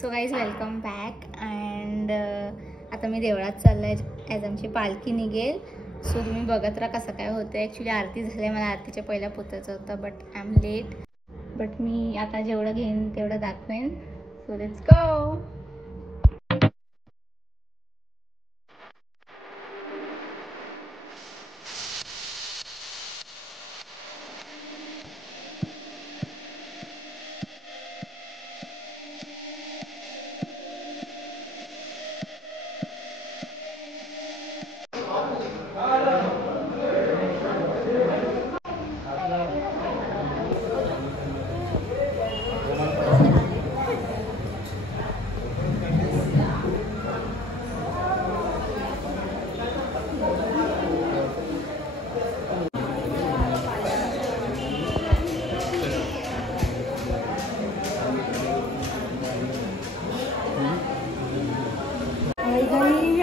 So guys welcome back and आता मी देवळात चाललं आहे ॲज आमची पालखी निघेल. सो तुम्ही बघत राहा कसं काय होतं. ॲक्च्युली आरती झाली, मला आरतीच्या पहिल्या पोचायचं होतं but I am late. But मी आता जेवढं घेईन तेवढं दाखवेन. So let's go.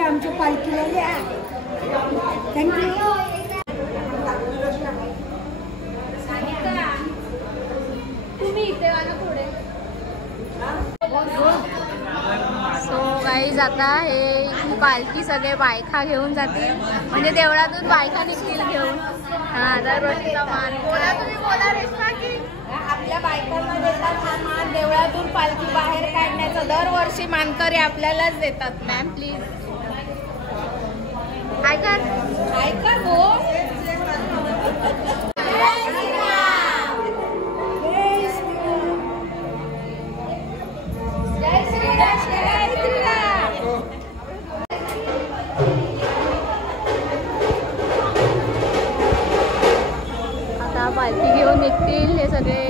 आमच्या पालखीला या. थँक्यू. तुम्ही इथे वाला पुढे. सो गाईज आता हे पालखी सगळे बायका घेऊन जातील, म्हणजे देवळातून बायका निघतील घेऊन. दरवर्षीचा मान. बोला तुम्ही, बोला रेश्मा की आपल्या बायकांना देतात हा मान, देवळातून पालखी बाहेर काढण्याचा दरवर्षी मानकरी आपल्यालाच देतात. मॅम प्लीज ऐका ऐका हो. आता पालखी घेऊन निघतील हे सगळे.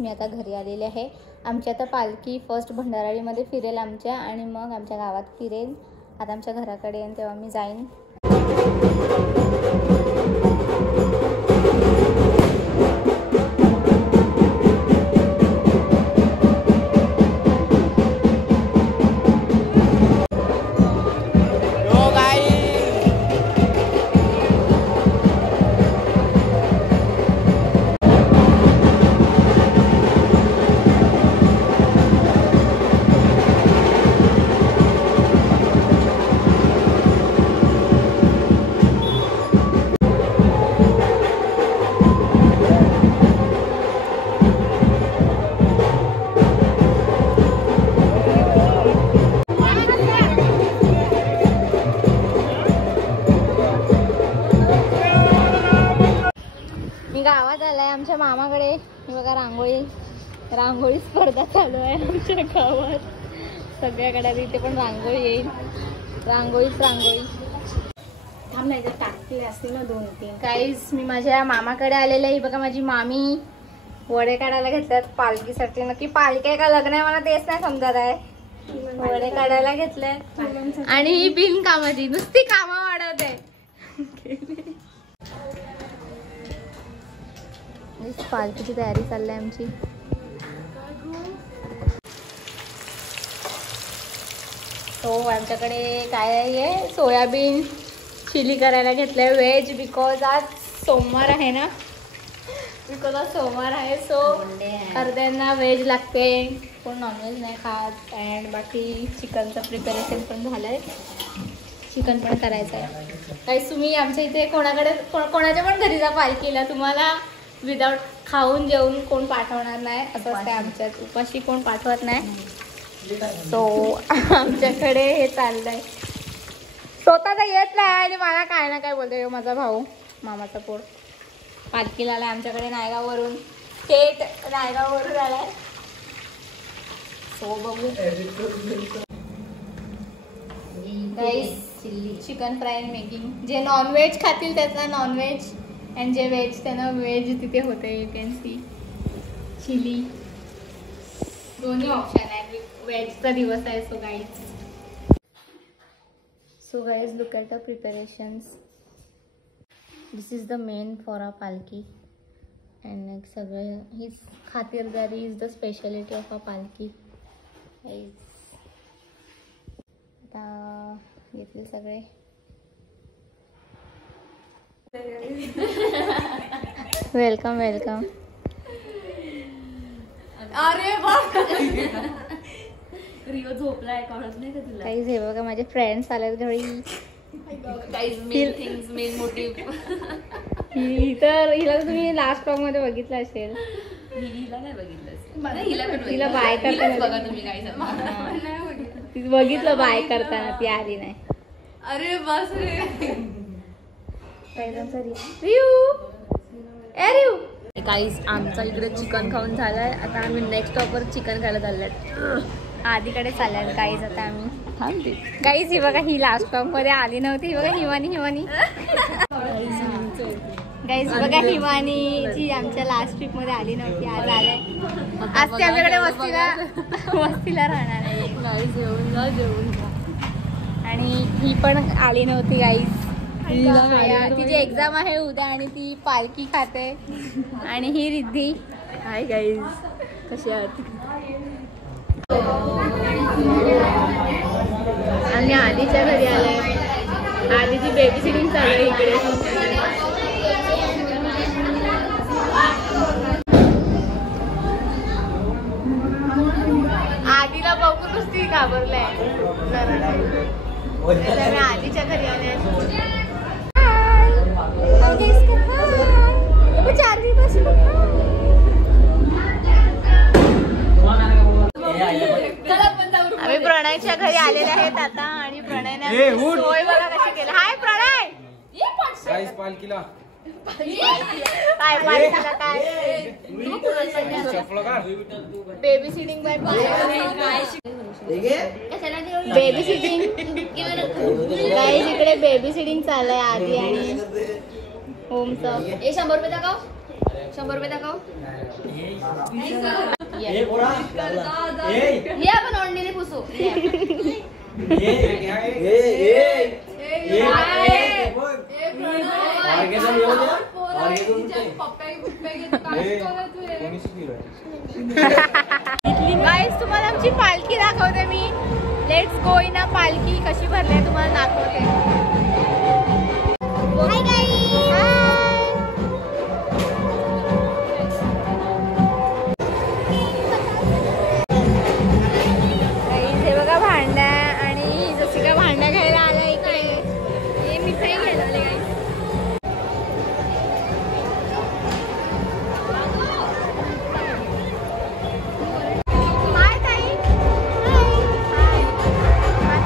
मी आता घरी आलेले आहे. आमची आता पालखी फर्स्ट भंडाराळीमध्ये फिरेल आमच्या, आणि मग आमच्या गावात फिरेल. आता आमच्या घराकडे येईन तेव्हा मी जाईन. आमच्याकडे हे बघा रांगोळी स्पर्धा चालू आहे आमच्या गावात. सगळ्याकडे इथे पण रांगोळी येईल. रांगोळीच थांब नाही तर टाकले असतील ना 2-3. काहीच मी माझ्या मामाकडे आलेले आहे. बघा माझी मामी वडे काढायला घेतल्यात पालखीसाठी. नक्की पालखी आहे का लग्न आहे मला तेच नाही समजत आहे. वडे काढायला घेतले आणि ही बिनकामाची नुसती कामं वाढवते. पालखीची तयारी चालली आहे आमची. तो आमच्याकडे काय आहे सोयाबीन चिली करायला घेतलंय व्हेज बिकॉज आज सोमवार आहे ना. सोमवार आहे सो अर्ध्यांना व्हेज लागते. कोण नॉनव्हेज नाही खात. अँड बाकी चिकनचं प्रिपरेशन पण झालं आहे. चिकन पण करायचं आहे. काहीच तुम्ही आमच्या इथे कोणाच्या पण घरी जा पालखीला तुम्हाला विदाऊट खाऊन जेवून कोण पाठवणार नाही. असं असतं आमच्यात. उपाशी कोण पाठवत नाही. सो आमच्याकडे हे चाललंय. स्वतः तर येत नाही आणि मला काय ना काय बोलतोय. माझा भाऊ मामाचा पोर पालखीला आलाय आमच्याकडे नायगाववरून. थेट नायगाववरून आलाय. सो बघू चिकन फ्राय मेकिंग. जे नॉनव्हेज खातील त्याचा नॉनव्हेज अँड जे व्हेज त्यांना व्हेज तिथे होते. यू कॅन सी चिली दोन्ही ऑप्शन आहे. व्हेजचा दिवस आहे. So guys look at the preparations. This is the main for a पालखी अँड लाईक सगळं हीच खातिरदारी is the speciality of a पालखी. आता येथील सगळे वेलकम. अरे रिओ झोपलाय कळत नाही का तुला? काहीच हे बघा माझे फ्रेंड्स आलेत घरी. हिला तुम्ही लास्ट ब्लॉग मध्ये बघितलं असेल. हिला नाही बघितलं. तिला बाय करताना बघा तुम्ही काय बघितलं बाय करताना ती आली नाही. अरे बस रे. गाईज आमचा इकडे चिकन खाऊन झालाय. आता आम्ही नेक्स्ट स्टॉपवर चिकन खायला चाललोय. आधीकडे चालल्या गाईज. आता आम्ही थांबते गाईज. ही बघा ही लास्ट स्टॉप मध्ये आली नव्हती. ही बघा हिमानी गाईज. बघा हिमानी जी आमच्या लास्ट ट्रिप मध्ये आली नव्हती आज आलाय. आज ते आमच्याकडे वस्तीला राहणार आहे. गाईज जेवून आणि ही पण आली नव्हती गाईज. तिची एक्झाम आहे उद्या आणि ती पालखी खाते. आणि ही रिद्धी. हाय गाईज कशी आहात? आणि आधीच्या घरी आले. आधीची बेबी सिटिंग चालू आहे इकडे. आधीला बघून नुसती घाबरलाय. मी आधीच्या घरी आले. 4 दिवस आम्ही प्रणयच्या घरी आलेले आहेत आता. आणि प्रणयने सोय बघा कशी केली. हाय प्रणय. पालखीला काय पालखीला काय baby sitting bye baby sitting. Guys इकडे बेबी सिटिंग चाललंय आधी आणि होमचं. 100 रुपये दाखव. 100 रुपये दाखव. ये आपण ओंडीने पुसू. गाईज तुम्हाला आमची पालखी दाखवते मी. लेट्स गो इन अ पालखी. कशी भरली तुम्हाला दाखवते. हे बघा भांड्या. आणि जशी का भांड्या घ्यायला आल्या इकडे. हे मिठाई घ्यायला आले गाईज.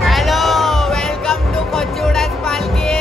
हॅलो वेलकम टू कोचुडाच पालखी.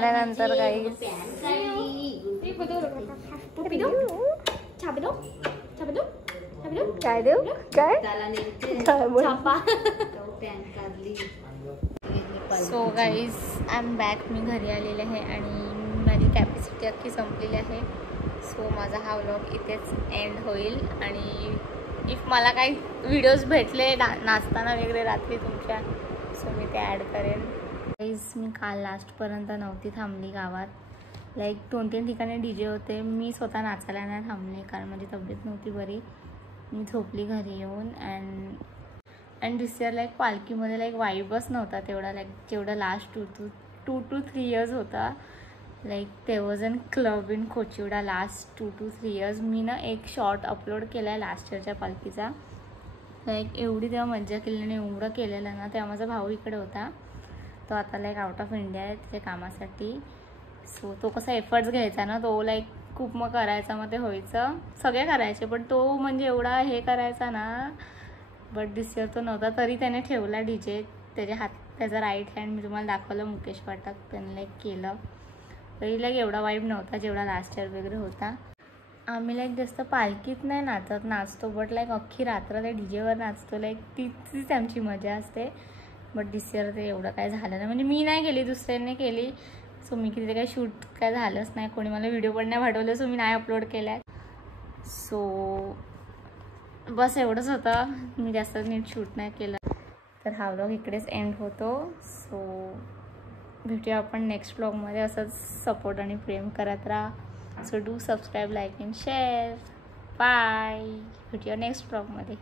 आल्यानंतर काही काय देऊ काय so guys I am back. मी घरी आलेले आहे आणि माझी कॅपॅसिटी अख्खी संपलेली आहे. सो माझा हा व्लॉग इथेच एंड होईल. आणि इफ मला काही व्हिडिओज भेटले नाचताना वगैरे रात्री तुमच्या, सो मी ते ॲड करेन. गाईज मी काल लास्टपर्यंत नव्हती थांबली गावात. लाईक 2-3 ठिकाणी DJ होते. मी स्वतः नाचायला नाही थांबले कारण माझी तब्येत नव्हती बरी. मी झोपली घरी येऊन. अँड दिस इयर लाईक पालखीमध्ये लाईक वाईबच नव्हता तेवढा, लाईक जेवढा लास्ट 2 to 3 years होता. लाईक ते was an club in Kochivada last 2 to 3 years. मी ना एक शॉर्ट अपलोड केला आहे लास्ट इयरच्या पालखीचा. लाईक एवढी तेव्हा मज्जा केली आणि एवढं केलेलं ना. तेव्हा माझा भाऊ इकडे होता, तो आता लाईक आउट ऑफ इंडिया आहे त्याच्या कामासाठी. सो तो कसा एफर्ट्स घ्यायचा ना, तो लाईक खूप मग करायचा, मग ते व्हायचं. सगळे करायचे पण तो म्हणजे एवढा हे करायचा ना. बट दिस इयर तो नव्हता, तरी त्याने ठेवला DJ. त्याचा राईट हँड मी तुम्हाला दाखवलं, मुकेश पाठक, त्याने लाईक केलं. तरी लाईक एवढा वाईब नव्हता जेवढा लास्ट इयर वगैरे होता. आम्ही लाईक जास्त पालखीत नाही नाचतो, बट लाईक अख्खी रात्र त्या DJवर नाचतो. लाईक तीच आमची मजा असते. बट दिस इयर ते एवढं काय झालं नाही, म्हणजे मी नाही केली, दुसऱ्यांनी केली. सो मी किती काय शूट काय झालंच नाही, कोणी मला व्हिडिओ पण नाही पाठवलं, सो मी नाही अपलोड केला आहे. सो बस एवढंच होतं, मी जास्त नीट शूट नाही केलं. तर हा व्लॉग इकडेच एंड होतो. सो भेटूया आपण नेक्स्ट व्लॉगमध्ये. असंच सपोर्ट आणि प्रेम करत राहा. So do subscribe, like and share. Bye. भेटूया नेक्स्ट व्लॉगमध्ये.